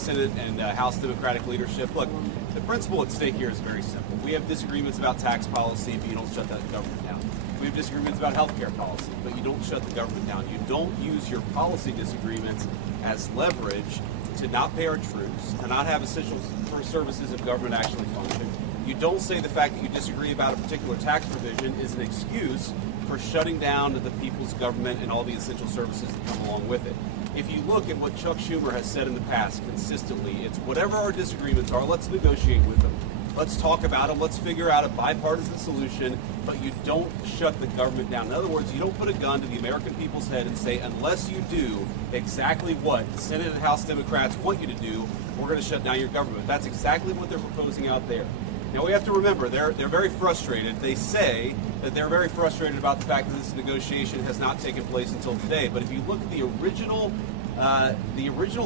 Senate and House Democratic leadership. Look, the principle at stake here is very simple. We have disagreements about tax policy, but you don't shut that government down. We have disagreements about healthcare policy, but you don't shut the government down. You don't use your policy disagreements as leverage to not pay our troops, to not have essential services of government actually function. You don't say the fact that you disagree about a particular tax provision is an excuse for shutting down the people's government and all the essential services that come along with it. If you look at what Chuck Schumer has said in the past consistently, it's whatever our disagreements are, let's negotiate with them. Let's talk about them. Let's figure out a bipartisan solution, but you don't shut the government down. In other words, you don't put a gun to the American people's head and say, unless you do exactly what Senate and House Democrats want you to do, we're going to shut down your government. That's exactly what they're proposing out there. Now, we have to remember, they're very frustrated. They say that they're very frustrated about the fact that this negotiation has not taken place until today. But if you look at the original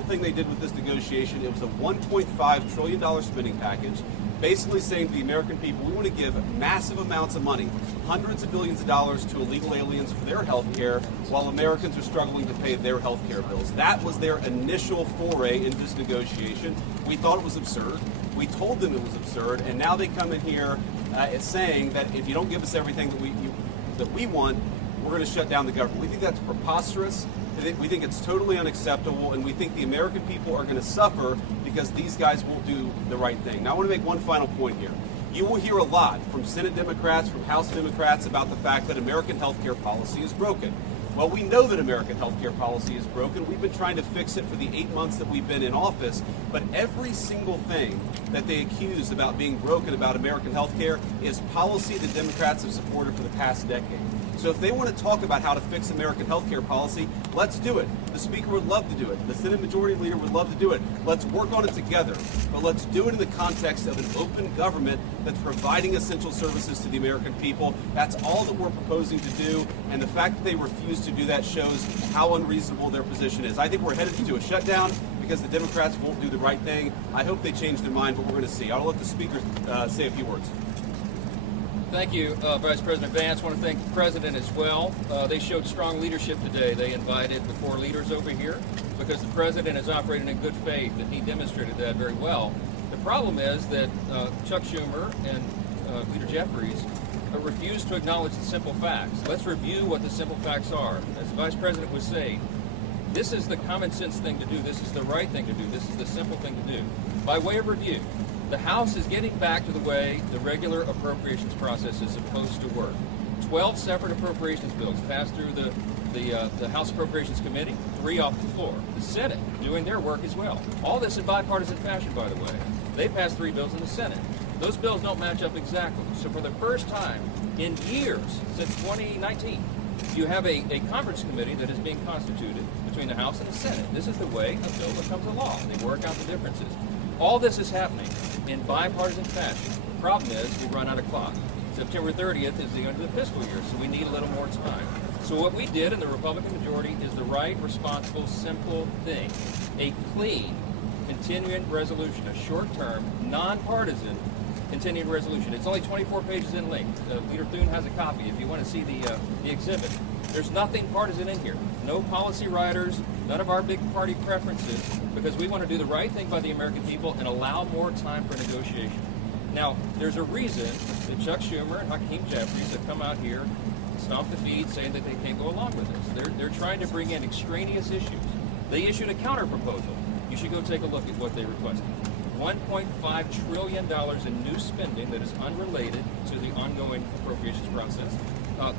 thing they did with this negotiation, it was a $1.5 trillion spending package, basically saying to the American people, we want to give massive amounts of money, hundreds of billions of dollars to illegal aliens for their health care, while Americans are struggling to pay their health care bills. That was their initial foray into this negotiation. We thought it was absurd. We told them it was absurd, and now they come in here saying that if you don't give us everything that we want, we're going to shut down the government. We think that's preposterous. We think it's totally unacceptable, and we think the American people are going to suffer because these guys won't do the right thing. Now, I want to make one final point here. You will hear a lot from Senate Democrats, from House Democrats about the fact that American health care policy is broken. Well, we know that American health care policy is broken. We've been trying to fix it for the 8 months that we've been in office, but every single thing that they accuse about being broken about American health care is policy that Democrats have supported for the past decade. So if they want to talk about how to fix American health care policy, let's do it. The Speaker would love to do it. The Senate Majority Leader would love to do it. Let's work on it together. But let's do it in the context of an open government that's providing essential services to the American people. That's all that we're proposing to do. And the fact that they refuse to do that shows how unreasonable their position is. I think we're headed to a shutdown because the Democrats won't do the right thing. I hope they change their mind, but we're going to see. I'll let the Speaker say a few words. Thank you, Vice President Vance. I want to thank the President as well. They showed strong leadership today. They invited the 4 leaders over here because the President is operating in good faith, and he demonstrated that very well. The problem is that Chuck Schumer and Leader Jeffries refuse to acknowledge the simple facts. Let's review what the simple facts are. As the Vice President was saying, this is the common sense thing to do. This is the right thing to do. This is the simple thing to do. By way of review, the House is getting back to the way the regular appropriations process is supposed to work. 12 separate appropriations bills passed through the House Appropriations Committee, 3 off the floor. The Senate doing their work as well. All this in bipartisan fashion, by the way. They passed 3 bills in the Senate. Those bills don't match up exactly. So for the first time in years, since 2019, you have a conference committee that is being constituted between the House and the Senate. This is the way a bill becomes a law. They work out the differences. All this is happening in bipartisan fashion. The problem is we run out of clock. September 30th is the end of the fiscal year, so we need a little more time. So what we did in the Republican majority is the right, responsible, simple thing. A clean, continuing resolution, a short-term, nonpartisan continuing resolution. It's only 24 pages in length. Leader Thun has a copy if you want to see the exhibit. There's nothing partisan in here. No policy riders, none of our big party preferences, because we want to do the right thing by the American people and allow more time for negotiation. Now, there's a reason that Chuck Schumer and Hakeem Jeffries have come out here, stomped the feet, saying that they can't go along with this. They're trying to bring in extraneous issues. They issued a counter proposal. You should go take a look at what they requested. $1.5 trillion in new spending that is unrelated to the ongoing appropriations process.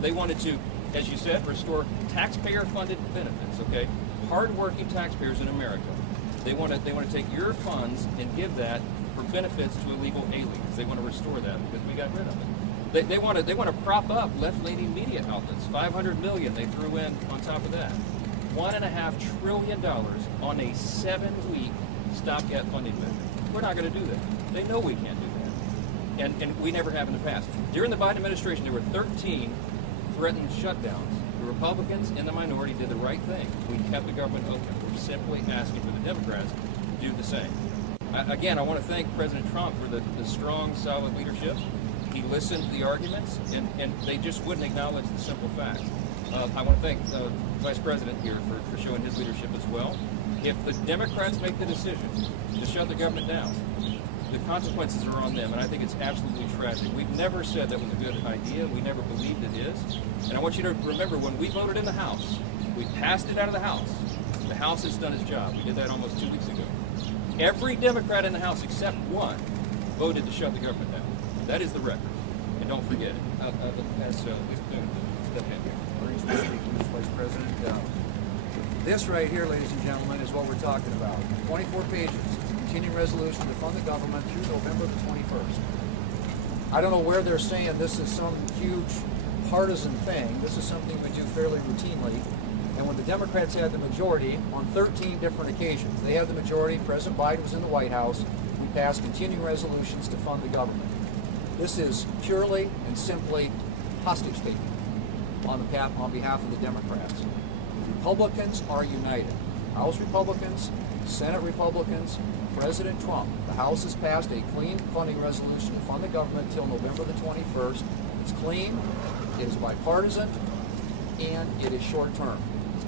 They wanted to, as you said, restore taxpayer-funded benefits. Okay, hard-working taxpayers in America. They want to take your funds and give that for benefits to illegal aliens. They want to restore that because we got rid of it. They want to prop up left-leaning media outlets. $500 million they threw in on top of that. $1.5 trillion on a 7-week stopgap funding measure. We're not going to do that. They know we can't do that. And we never have in the past. During the Biden administration, there were 13 threatened shutdowns. The Republicans in the minority did the right thing. We kept the government open. We're simply asking for the Democrats to do the same. Again, I want to thank President Trump for the strong, solid leadership. He listened to the arguments, and they just wouldn't acknowledge the simple facts. I want to thank the Vice President here for showing his leadership as well. If the Democrats make the decision to shut the government down, the consequences are on them, and I think it's absolutely tragic. We've never said that was a good idea. We never believed it is. And I want you to remember, when we voted in the House, we passed it out of the House. The House has done its job. We did that almost 2 weeks ago. Every Democrat in the House except one voted to shut the government down. That is the record. And don't forget it. As Thun step in here. Mr. Vice President. This right here, ladies and gentlemen, is what we're talking about. 24 pages. Continuing resolution to fund the government through November the 21st. I don't know where they're saying this is some huge partisan thing. This is something we do fairly routinely. And when the Democrats had the majority on 13 different occasions, they had the majority, President Biden was in the White House, we passed continuing resolutions to fund the government. This is purely and simply hostage taking on behalf of the Democrats. Republicans are united. House Republicans, Senate Republicans, President Trump. The House has passed a clean funding resolution to fund the government until November the 21st. It's clean, it is bipartisan, and it is short term.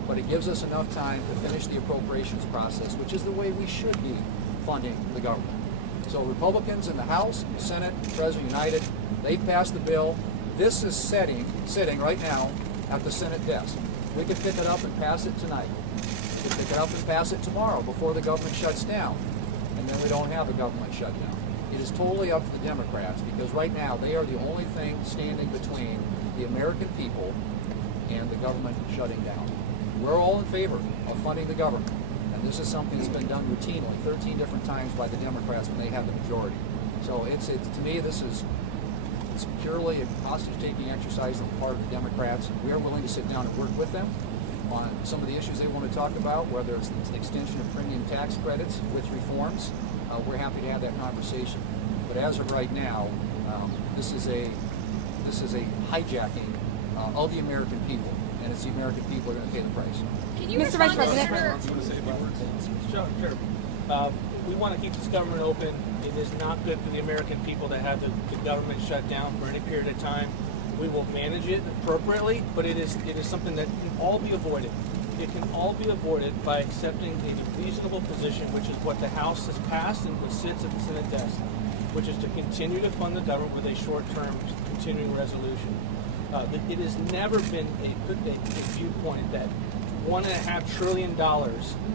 But it gives us enough time to finish the appropriations process, which is the way we should be funding the government. So Republicans in the House, Senate, President united, they've passed the bill. This is sitting right now at the Senate desk. We could pick it up and pass it tonight. We could pick it up and pass it tomorrow before the government shuts down. And then we don't have a government shutdown. It is totally up to the Democrats, because right now they are the only thing standing between the American people and the government shutting down. We're all in favor of funding the government. And this is something that's been done routinely 13 different times by the Democrats when they had the majority. So it's to me, it's purely a hostage-taking exercise on the part of the Democrats. We are willing to sit down and work with them on some of the issues they want to talk about, whether it's the extension of premium tax credits with reforms. We're happy to have that conversation. But as of right now, this is a hijacking of the American people, and it's the American people who are going to pay the price. Can you Mr. Vice President? Sure. We want to keep this government open. It is not good for the American people to have the government shut down for any period of time. We will manage it appropriately, but it is something that can all be avoided. It can all be avoided by accepting a reasonable position, which is what the House has passed and what sits at the Senate desk, which is to continue to fund the government with a short-term continuing resolution. It has never been a viewpoint that $1.5 trillion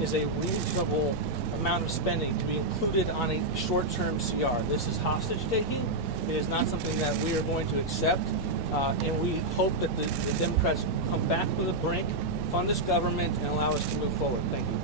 is a reasonable amount of spending to be included on a short-term CR. This is hostage-taking. It is not something that we are going to accept, and we hope that the Democrats come back to the brink, fund this government, and allow us to move forward. Thank you.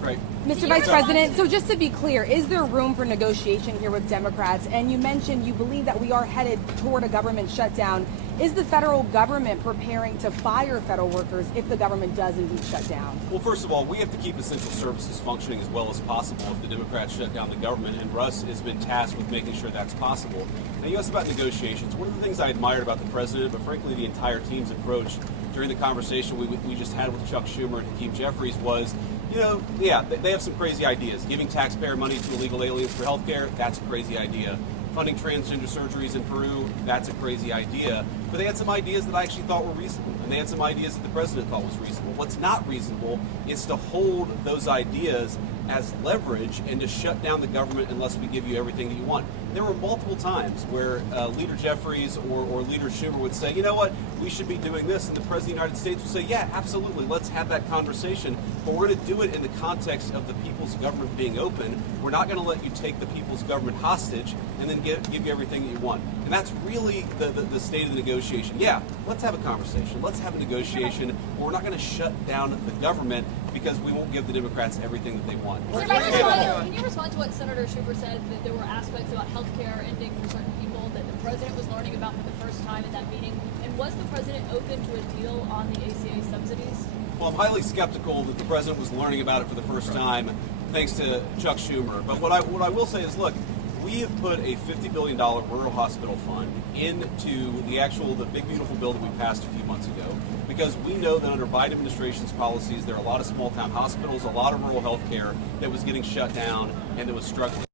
Right. Mr. Vice President, so just to be clear, is there room for negotiation here with Democrats? And you mentioned you believe that we are headed toward a government shutdown. Is the federal government preparing to fire federal workers if the government does indeed shut down? Well, first of all, we have to keep essential services functioning as well as possible if the Democrats shut down the government, and Russ has been tasked with making sure that's possible. Now, you asked about negotiations. One of the things I admired about the president, but frankly the entire team's approach during the conversation we just had with Chuck Schumer and Hakeem Jeffries was, they have some crazy ideas. Giving taxpayer money to illegal aliens for health care, that's a crazy idea. Funding transgender surgeries in Peru, that's a crazy idea. But they had some ideas that I actually thought were reasonable, and they had some ideas that the president thought was reasonable. What's not reasonable is to hold those ideas as leverage and to shut down the government unless we give you everything that you want. There were multiple times where Leader Jeffries or Leader Schumer would say, you know what, we should be doing this, and the President of the United States would say, yeah, absolutely, let's have that conversation, but we're going to do it in the context of the people's government being open. We're not going to let you take the people's government hostage and then give you everything that you want. And that's really the state of the negotiation. Yeah, let's have a conversation, let's have a negotiation, but we're not going to shut down the government because we won't give the Democrats everything that they want. Can you respond to what Senator Schumer said, that there were aspects about health care ending for certain people that the president was learning about for the first time at that meeting? And was the president open to a deal on the ACA subsidies? Well, I'm highly skeptical that the president was learning about it for the first time, thanks to Chuck Schumer. But what I will say is, look, we have put a $50 billion rural hospital fund into the big beautiful bill that we passed a few months ago, because we know that under Biden administration's policies, there are a lot of small town hospitals, a lot of rural health care that was getting shut down and that was struggling.